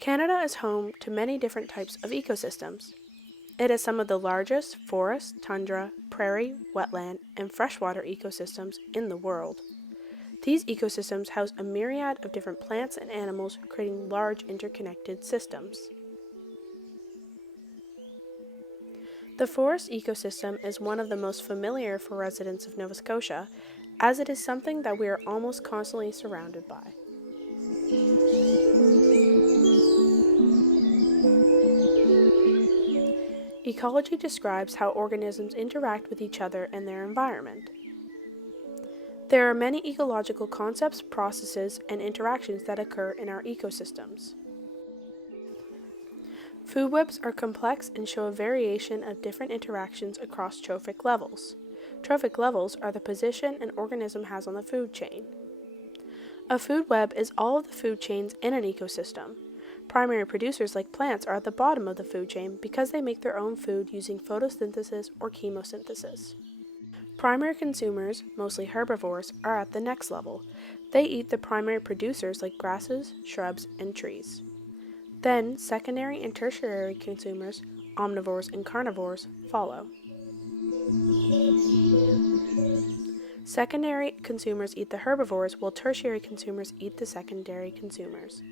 Canada is home to many different types of ecosystems. It has some of the largest forest, tundra, prairie, wetland, and freshwater ecosystems in the world. These ecosystems house a myriad of different plants and animals, creating large interconnected systems. The forest ecosystem is one of the most familiar for residents of Nova Scotia, as it is something that we are almost constantly surrounded by. Ecology describes how organisms interact with each other and their environment. There are many ecological concepts, processes, and interactions that occur in our ecosystems. Food webs are complex and show a variation of different interactions across trophic levels. Trophic levels are the position an organism has on the food chain. A food web is all of the food chains in an ecosystem. Primary producers like plants are at the bottom of the food chain because they make their own food using photosynthesis or chemosynthesis. Primary consumers, mostly herbivores, are at the next level. They eat the primary producers like grasses, shrubs, and trees. Then, secondary and tertiary consumers, omnivores and carnivores, follow. Secondary consumers eat the herbivores, while tertiary consumers eat the secondary consumers.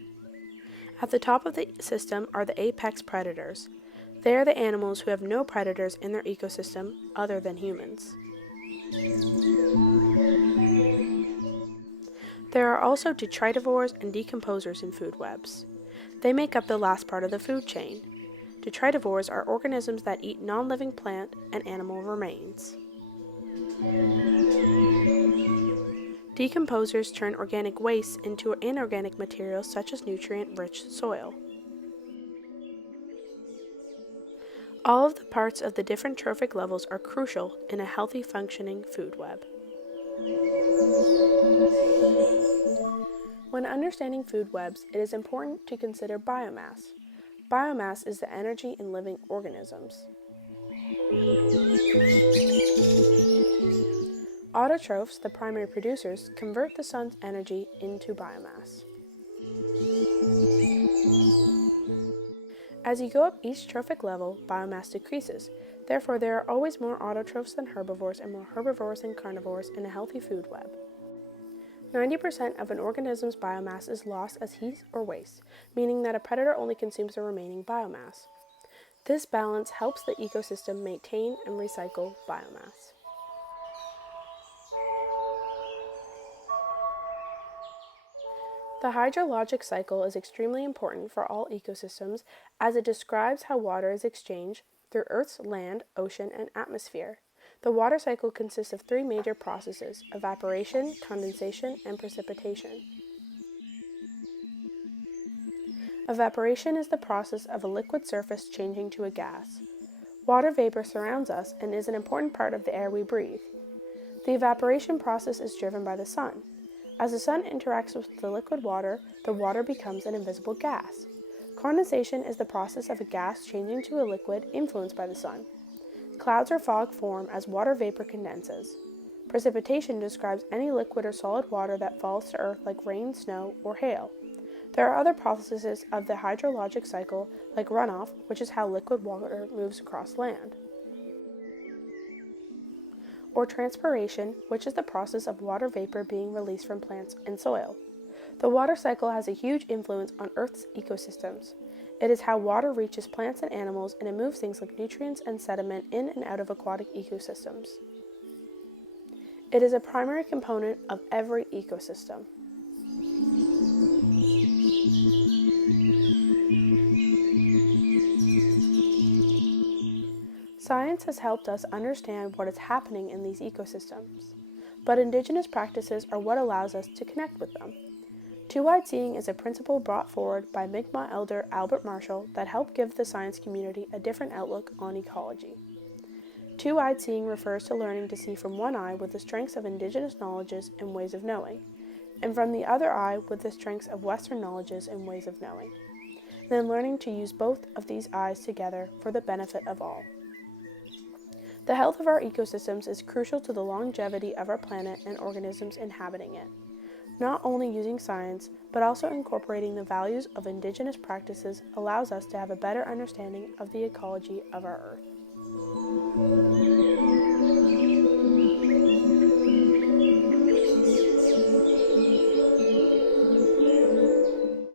At the top of the system are the apex predators. They are the animals who have no predators in their ecosystem other than humans. There are also detritivores and decomposers in food webs. They make up the last part of the food chain. Detritivores are organisms that eat non-living plant and animal remains. Decomposers turn organic wastes into inorganic materials such as nutrient-rich soil. All of the parts of the different trophic levels are crucial in a healthy functioning food web. When understanding food webs, it is important to consider biomass. Biomass is the energy in living organisms. Autotrophs, the primary producers, convert the sun's energy into biomass. As you go up each trophic level, biomass decreases. Therefore, there are always more autotrophs than herbivores and more herbivores than carnivores in a healthy food web. 90% of an organism's biomass is lost as heat or waste, meaning that a predator only consumes the remaining biomass. This balance helps the ecosystem maintain and recycle biomass. The hydrologic cycle is extremely important for all ecosystems as it describes how water is exchanged through Earth's land, ocean, and atmosphere. The water cycle consists of three major processes: evaporation, condensation, and precipitation. Evaporation is the process of a liquid surface changing to a gas. Water vapor surrounds us and is an important part of the air we breathe. The evaporation process is driven by the sun. As the sun interacts with the liquid water, the water becomes an invisible gas. Condensation is the process of a gas changing to a liquid influenced by the sun. Clouds or fog form as water vapor condenses. Precipitation describes any liquid or solid water that falls to earth like rain, snow, or hail. There are other processes of the hydrologic cycle like runoff, which is how liquid water moves across land, or transpiration, which is the process of water vapor being released from plants and soil. The water cycle has a huge influence on Earth's ecosystems. It is how water reaches plants and animals, and it moves things like nutrients and sediment in and out of aquatic ecosystems. It is a primary component of every ecosystem. Science has helped us understand what is happening in these ecosystems, but indigenous practices are what allows us to connect with them. Two-eyed seeing is a principle brought forward by Mi'kmaq elder Albert Marshall that helped give the science community a different outlook on ecology. Two-eyed seeing refers to learning to see from one eye with the strengths of indigenous knowledges and ways of knowing, and from the other eye with the strengths of Western knowledges and ways of knowing, then learning to use both of these eyes together for the benefit of all. The health of our ecosystems is crucial to the longevity of our planet and organisms inhabiting it. Not only using science, but also incorporating the values of indigenous practices allows us to have a better understanding of the ecology of our Earth.